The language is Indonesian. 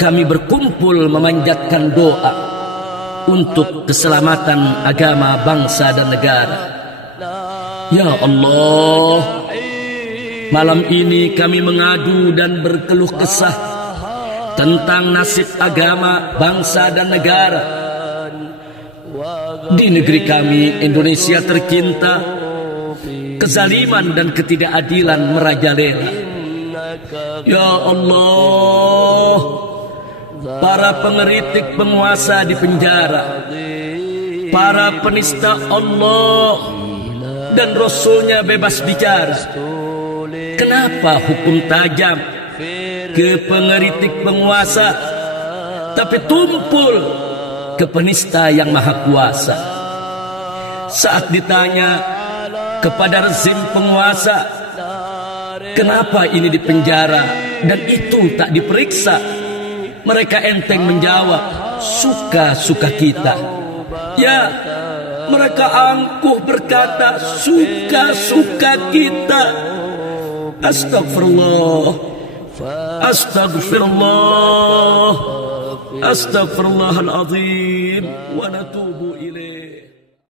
kami berkumpul memanjatkan doa untuk keselamatan agama, bangsa dan negara. Ya Allah, malam ini kami mengadu dan berkeluh kesah tentang nasib agama, bangsa dan negara. Di negeri kami, Indonesia tercinta, kezaliman dan ketidakadilan merajalela. Ya Allah, para pengeritik penguasa di penjara, para penista Allah dan Rasulnya bebas bicara. Kenapa hukum tajam ke pengeritik penguasa, tapi tumpul ke penista yang maha kuasa? Saat ditanya kepada rezim penguasa, kenapa ini dipenjara dan itu tak diperiksa, mereka enteng menjawab, suka-suka kita. Ya, mereka angkuh berkata, suka-suka kita. Astagfirullah, astagfirullah, astagfirullahaladzim, wa natubu ilaih.